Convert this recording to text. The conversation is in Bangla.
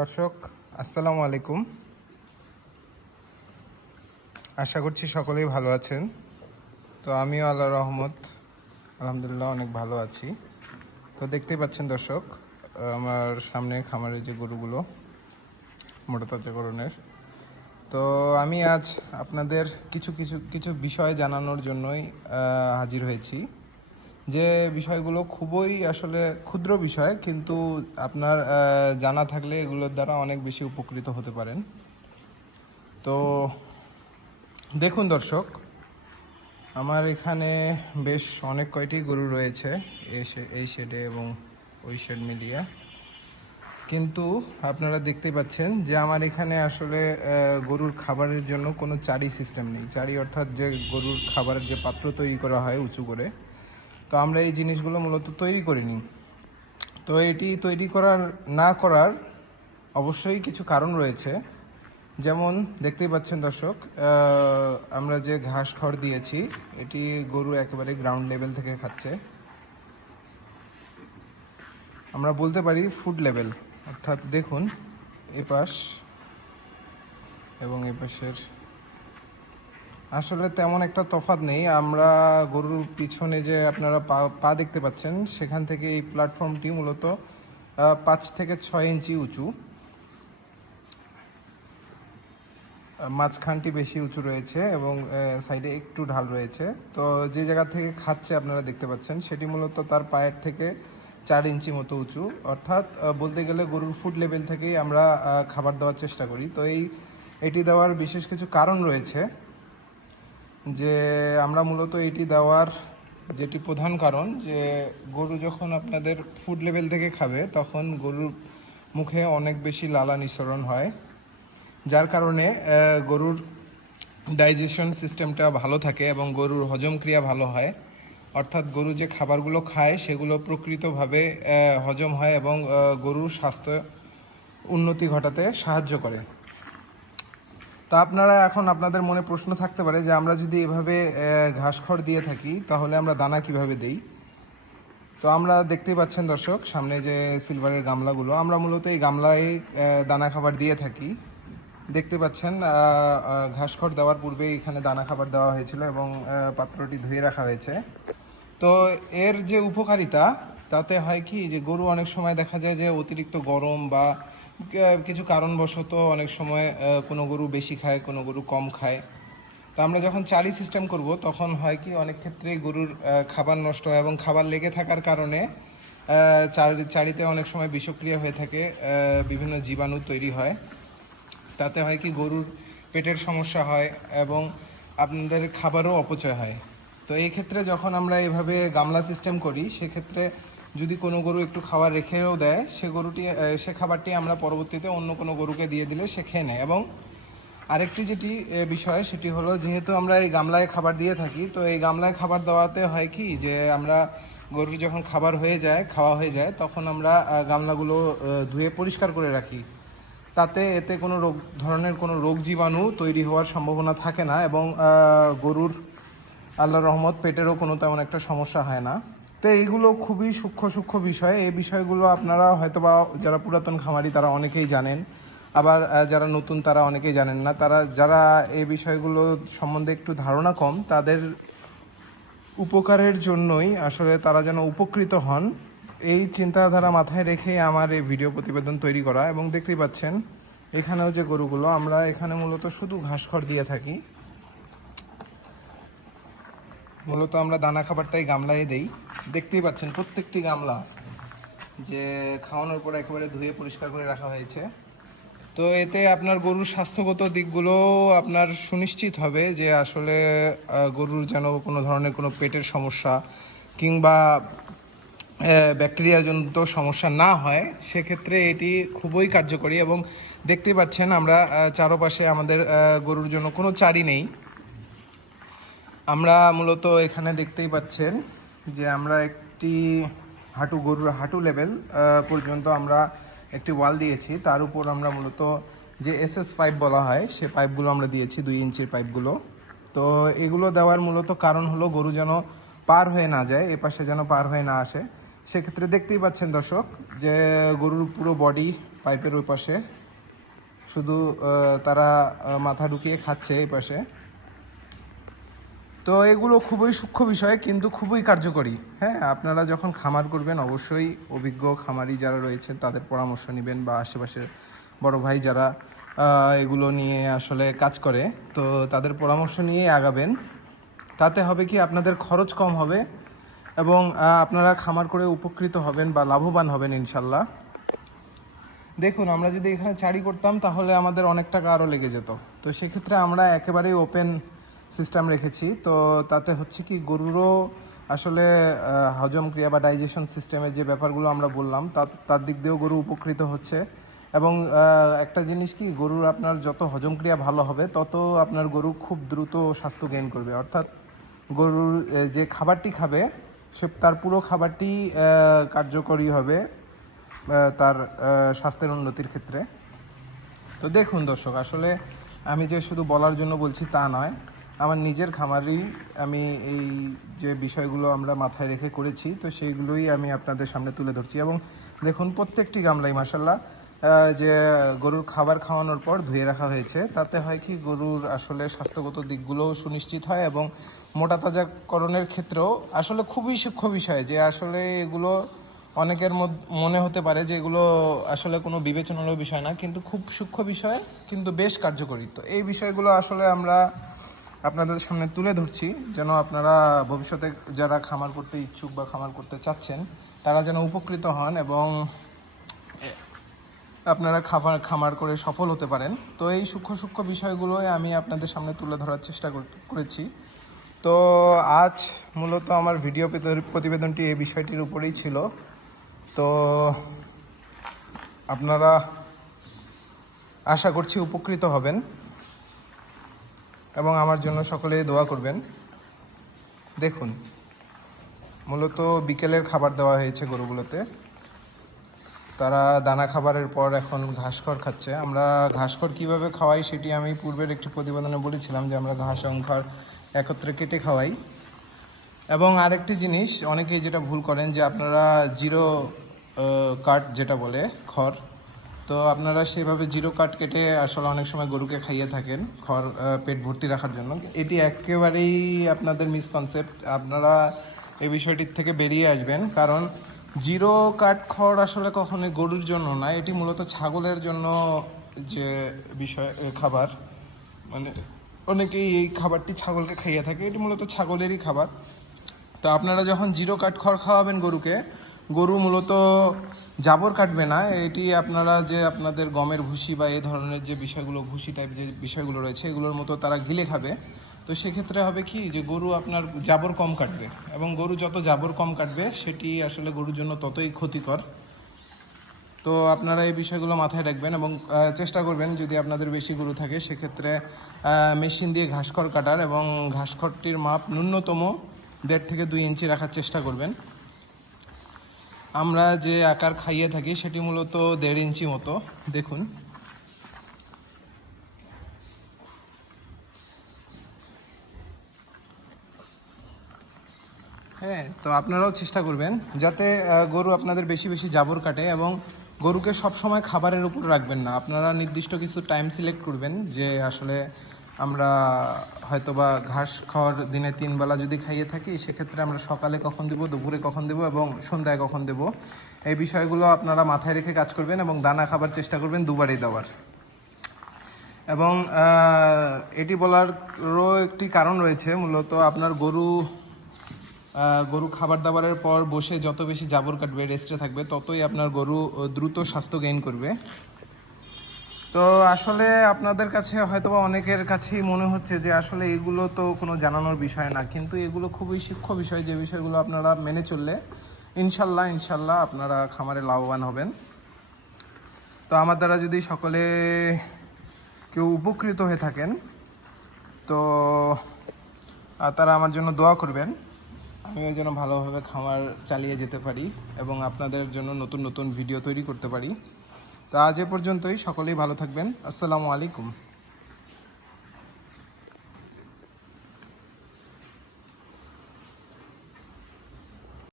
দর্শক আসসালামু আলাইকুম। আশা করছি সকলেই ভালো আছেন। তো আমিও আল্লাহর রহমত আলহামদুলিল্লাহ অনেক ভালো আছি। তো দেখতেই পাচ্ছেন দর্শক, আমার সামনে খামারের যে গরুগুলো মোটা তাজাকরণের। তো আমি আজ আপনাদের কিছু বিষয় জানানোর জন্যই হাজির হয়েছি। যে বিষয়গুলো খুবই আসলে ক্ষুদ্র বিষয়, কিন্তু আপনার জানা থাকলে এগুলোর দ্বারা অনেক বেশি উপকৃত হতে পারেন। তো দেখুন দর্শক, আমার এখানে বেশ অনেক কয়টি গরু রয়েছে এই শেডে এবং ওই শেড মিলিয়ে। কিন্তু আপনারা দেখতে পাচ্ছেন যে আমার এখানে আসলে গরুর খাবারের জন্য কোনো চারি সিস্টেম নেই। চারি অর্থাৎ যে গরুর খাবারের যে পাত্র তৈরি করা হয় উঁচু করে, তো আমরা এই জিনিসগুলো মূলত তৈরি করিনি। তো এটি তৈরি না করার অবশ্যই কিছু কারণ রয়েছে। যেমন দেখতেই পাচ্ছেন দর্শক, আমরা যে ঘাস খড় দিয়েছি এটি গরু একেবারে গ্রাউন্ড লেভেল থেকে খাচ্ছে। আমরা বলতে পারি ফুড লেভেল, অর্থাৎ দেখুন এপাশ এবং এপাশের আসলে তেমন একটা তফাৎ নেই। আমরা গরুর পিছনে যে আপনারা পা দেখতে পাচ্ছেন, সেখান থেকে এই প্ল্যাটফর্মটি মূলত 5 থেকে 6 ইঞ্চি উঁচু। মাঝখানটি বেশি উঁচু রয়েছে এবং সাইডে একটু ঢাল রয়েছে। তো যে জায়গা থেকে খাচ্ছে আপনারা দেখতে পাচ্ছেন, সেটি মূলত তার পায়ের থেকে 4 ইঞ্চি মতো উঁচু। অর্থাৎ বলতে গেলে গরুর ফুড লেভেল থেকেই আমরা খাবার দেওয়ার চেষ্টা করি। তো এটি দেওয়ার বিশেষ কিছু কারণ রয়েছে। যে আমরা মূলত এটি দেওয়ার যেটি প্রধান কারণ, যে গরু যখন আপনাদের ফুড লেভেল থেকে খাবে তখন গরুর মুখে অনেক বেশি লালা নিঃসরণ হয়, যার কারণে গরুর ডাইজেশন সিস্টেমটা ভালো থাকে এবং গরুর হজম ক্রিয়া ভালো হয়। অর্থাৎ গরু যে খাবারগুলো খায় সেগুলো প্রকৃতভাবে হজম হয় এবং গরুর স্বাস্থ্য উন্নতি ঘটাতে সাহায্য করে। তা আপনাদের মনে প্রশ্ন থাকতে পারে যে আমরা যদি এভাবে ঘাস খড় দিয়ে থাকি তাহলে আমরা দানা কিভাবে দেই। তো আমরা দেখতেই পাচ্ছেন দর্শক, সামনে যে সিলভারের গামলাগুলো, আমরা মূলত এই গামলায় দানা খাবার দিয়ে থাকি। দেখতে পাচ্ছেন ঘাস খড় দেওয়ার পূর্বেই এখানে দানা খাবার দেওয়া হয়েছিল এবং পাত্রটি ধুয়ে রাখা হয়েছে। তো এর যে উপকারিতা, তাতে হয় কি যে গরু অনেক সময় দেখা যায় যে অতিরিক্ত গরম বা কিছু কারণবশত অনেক সময় কোনো গরু বেশি খায়, কোনো গরু কম খায়। তো আমরা যখন চারি সিস্টেম করব তখন হয় কি অনেক ক্ষেত্রে গরুর খাবার নষ্ট হয় এবং খাবার লেগে থাকার কারণে চারিতে অনেক সময় বিষক্রিয়া হয়ে থাকে, বিভিন্ন জীবাণু তৈরি হয়। তাতে হয় কি গরুর পেটের সমস্যা হয় এবং আপনাদের খাবারও অপচয় হয়। তো এই ক্ষেত্রে যখন আমরা এভাবে গামলা সিস্টেম করি, সেক্ষেত্রে যদি কোনো গরু একটু খাবার রেখেও দেয়, সে খাবারটি আমরা পরবর্তীতে অন্য কোনো গরুকে দিয়ে দিলে সে খেয়ে নেয়। এবং আরেকটি যেটি বিষয়, সেটি হলো যেহেতু আমরা এই গামলায় খাবার দিয়ে থাকি, তো এই গামলায় খাবার দেওয়াতে হয় কি যে আমরা গরুর যখন খাওয়া হয়ে যায় তখন আমরা গামলাগুলো ধুয়ে পরিষ্কার করে রাখি। এতে কোনো ধরনের কোনো রোগ জীবাণু তৈরি হওয়ার সম্ভাবনা থাকে না এবং গরুর আল্লাহর রহমত পেটেরও কোনো তেমন একটা সমস্যা হয় না। তো এইগুলো খুবই সূক্ষ্ম বিষয়। এই বিষয়গুলো আপনারা হয়তোবা যারা পুরাতন খামারি তারা অনেকেই জানেন, আবার যারা নতুন তারা অনেকেই জানেন না। যারা এই বিষয়গুলো সম্বন্ধে একটু ধারণা কম, তাদের উপকারের জন্যই আসলে তারা যেন উপকৃত হন, এই চিন্তাধারা মাথায় রেখেই আমার এই ভিডিও প্রতিবেদন তৈরি করা। এবং দেখতেই পাচ্ছেন এখানেও যে গরুগুলো, আমরা এখানে মূলত শুধু ঘাস খড় দিয়ে থাকি। মূলত আমরা দানা খাবারটাই গামলায় দেই। দেখতেই পাচ্ছেন প্রত্যেকটি গামলা যে খাওয়ানোর পর একেবারে ধুয়ে পরিষ্কার করে রাখা হয়েছে। তো এতে আপনার গরুর স্বাস্থ্যগত দিকগুলো আপনার সুনিশ্চিত হবে যে আসলে গরুর যেন কোনো ধরনের কোনো পেটের সমস্যা কিংবা ব্যাকটেরিয়াজনিত সমস্যা না হয়। সেক্ষেত্রে এটি খুবই কার্যকরী। এবং দেখতেই পাচ্ছেন আমরা চারপাশে আমাদের গরুর জন্য কোনো চারি নেই। আমরা মূলত এখানে দেখতেই পাচ্ছেন যে আমরা একটি গরুর হাঁটু লেভেল পর্যন্ত আমরা একটি ওয়াল দিয়েছি। তার উপর আমরা মূলত যে SS পাইপ বলা হয় সে পাইপগুলো আমরা দিয়েছি, 2 ইঞ্চির পাইপগুলো। তো এগুলো দেওয়ার মূলত কারণ হলো গরু যেন পার হয়ে না যায়, এপাশে যেন পার হয়ে না আসে। সেক্ষেত্রে দেখতেই পাচ্ছেন দর্শক যে গরুর পুরো বডি পাইপের ওই পাশে, শুধু তারা মাথা ঢুকিয়ে খাচ্ছে এই পাশে। তো এগুলো খুবই সূক্ষ্ম বিষয় কিন্তু খুবই কার্যকরী। হ্যাঁ, আপনারা যখন খামার করবেন অবশ্যই অভিজ্ঞ খামারি যারা রয়েছেন তাদের পরামর্শ নেবেন, বা আশেপাশের বড় ভাই যারা এগুলো নিয়ে আসলে কাজ করে, তো তাদের পরামর্শ নিয়ে আগাবেন। তাতে হবে কি, আপনাদের খরচ কম হবে এবং আপনারা খামার করে উপকৃত হবেন বা লাভবান হবেন ইনশাল্লাহ। দেখুন, আমরা যদি এখানে চারি করতাম তাহলে আমাদের অনেক টাকা আরও লেগে যেত। তো সেক্ষেত্রে আমরা একেবারেই ওপেন সিস্টেম রেখেছি। তো তাতে হচ্ছে কি, গরুরও আসলে হজম ক্রিয়া বা ডাইজেশন সিস্টেমের যে ব্যাপারগুলো আমরা বললাম তার দিক দিয়েও গরু উপকৃত হচ্ছে। এবং একটা জিনিস কি, গরুর আপনার যত হজম ক্রিয়া ভালো হবে তত আপনার গরু খুব দ্রুত স্বাস্থ্য গেইন করবে। অর্থাৎ গরুর যে খাবারটি খাবে সে তার পুরো খাবারটি কার্যকরী হবে তার স্বাস্থ্যের উন্নতির ক্ষেত্রে। তো দেখুন দর্শক, আসলে আমি যে শুধু বলার জন্য বলছি তা নয়, আমার নিজের খামারেই আমি এই যে বিষয়গুলো আমরা মাথায় রেখে করেছি, তো সেইগুলোই আমি আপনাদের সামনে তুলে ধরছি। এবং দেখুন, প্রত্যেকটি গামলাই মাসাল্লাহ যে গরুর খাবার খাওয়ানোর পর ধুয়ে রাখা হয়েছে। তাতে হয় কি, গরুর আসলে স্বাস্থ্যগত দিকগুলোও সুনিশ্চিত হয় এবং মোটা তাজাকরণের ক্ষেত্রেও আসলে খুবই সূক্ষ্ম বিষয়, যে আসলে এগুলো অনেকের মনে হতে পারে যে এগুলো আসলে কোনো বিবেচনার বিষয় না, কিন্তু খুব সূক্ষ্ম বিষয়, কিন্তু বেশ কার্যকরী। তো এই বিষয়গুলো আসলে আমরা আপনাদের সামনে তুলে ধরছি, যেন আপনারা ভবিষ্যতে যারা খামার করতে ইচ্ছুক বা খামার করতে চাচ্ছেন তারা যেন উপকৃত হন এবং আপনারা খামার করে সফল হতে পারেন। তো এই সূক্ষ্ম সূক্ষ্ম বিষয়গুলোই আমি আপনাদের সামনে তুলে ধরার চেষ্টা করেছি। তো আজ মূলত আমার ভিডিও প্রতিবেদনটি এই বিষয়টির উপরেই ছিল। তো আপনারা আশা করছি উপকৃত হবেন এবং আমার জন্য সকলেই দোয়া করবেন। দেখুন, মূলত বিকেলের খাবার দেওয়া হয়েছে গরুগুলোতে। তারা দানা খাবারের পর এখন ঘাসখড় খাচ্ছে। আমরা ঘাসখড় কীভাবে খাওয়াই সেটি আমি পূর্বের একটি প্রতিবেদনে বলেছিলাম, যে আমরা ঘাস এবং খড় একত্রে কেটে খাওয়াই। এবং আরেকটি জিনিস অনেকেই যেটা ভুল করেন, যে আপনারা জিরো কাট যেটা বলে খড়, তো আপনারা সেভাবে জিরো কাট কেটে আসলে অনেক সময় গরুকে খাইয়ে থাকেন খড় পেট ভর্তি রাখার জন্য। এটি একেবারেই আপনাদের মিসকনসেপ্ট। আপনারা এই বিষয়টির থেকে বেরিয়ে আসবেন, কারণ জিরো কাট খড় আসলে কখনোই গরুর জন্য না, এটি মূলত ছাগলের জন্য যে বিষয় খাবার, মানে অনেকেই এই খাবারটি ছাগলকে খাইয়ে থাকে, এটি মূলত ছাগলেরই খাবার। তো আপনারা যখন জিরো কাট খড় খাওয়াবেন গরুকে, গরু মূলত জাবর কাটবে না। এটি আপনারা যে আপনাদের গমের ভুসি বা এই ধরনের যে বিষয়গুলো, ভুসি টাইপ যে বিষয়গুলো রয়েছে, এগুলোর মতো তারা গিলে খাবে। তো সেক্ষেত্রে হবে কি, যে গরু আপনার জাবর কম কাটবে, এবং গরু যত জাবর কম কাটবে সেটি আসলে গরুর জন্য ততই ক্ষতিকর। তো আপনারা এই বিষয়গুলো মাথায় রাখবেন এবং চেষ্টা করবেন, যদি আপনাদের বেশি গরু থাকে সেক্ষেত্রে মেশিন দিয়ে ঘাসখড় কাটার, এবং ঘাসখড়টির মাপ ন্যূনতম 1.5 থেকে 2 ইঞ্চি রাখার চেষ্টা করবেন। আমরা যে আকার খাইয়ে থাকি সেটি মূলত 1.5 ইঞ্চি মতো। দেখুন, হ্যাঁ, তো আপনারাও চেষ্টা করবেন যাতে গরু আপনাদের বেশি বেশি জাবর কাটে। এবং গরুকে সবসময় খাবারের উপর রাখবেন না, আপনারা নির্দিষ্ট কিছু টাইম সিলেক্ট করবেন, যে আসলে আমরা হয়তোবা ঘাস খাওয়ার দিনে 3 বেলা যদি খাইয়ে থাকি, সেক্ষেত্রে আমরা সকালে কখন দেবো, দুপুরে কখন দেবো এবং সন্ধ্যায় কখন দেবো, এই বিষয়গুলো আপনারা মাথায় রেখে কাজ করবেন। এবং দানা খাবার চেষ্টা করবেন দুবারই দেওয়ার। এবং এটি বলারও একটি কারণ রয়েছে, মূলত আপনার গরু খাবার দাবারের পর বসে যত বেশি জাবর কাটবে, রেস্টে থাকবে, ততই আপনার গরু দ্রুত স্বাস্থ্য গেইন করবে। তো আসলে আপনাদের কাছে হয়তোবা অনেকের কাছেই মনে হচ্ছে যে আসলে এগুলো তো কোনো জানানোর বিষয় না, কিন্তু এগুলো খুবই সূক্ষ্ম বিষয়, যে বিষয়গুলো আপনারা মেনে চললে ইনশাল্লাহ আপনারা খামারে লাভবান হবেন। তো আমার দ্বারা যদি সকলে কেউ উপকৃত হয়ে থাকেন, তো তারা আমার জন্য দোয়া করবেন, আমিও যেন ভালোভাবে খামার চালিয়ে যেতে পারি এবং আপনাদের জন্য নতুন নতুন ভিডিও তৈরি করতে পারি। তো আজ এ পর্যন্তই, সকলেই ভালো থাকবেন। আসসালামু আলাইকুম।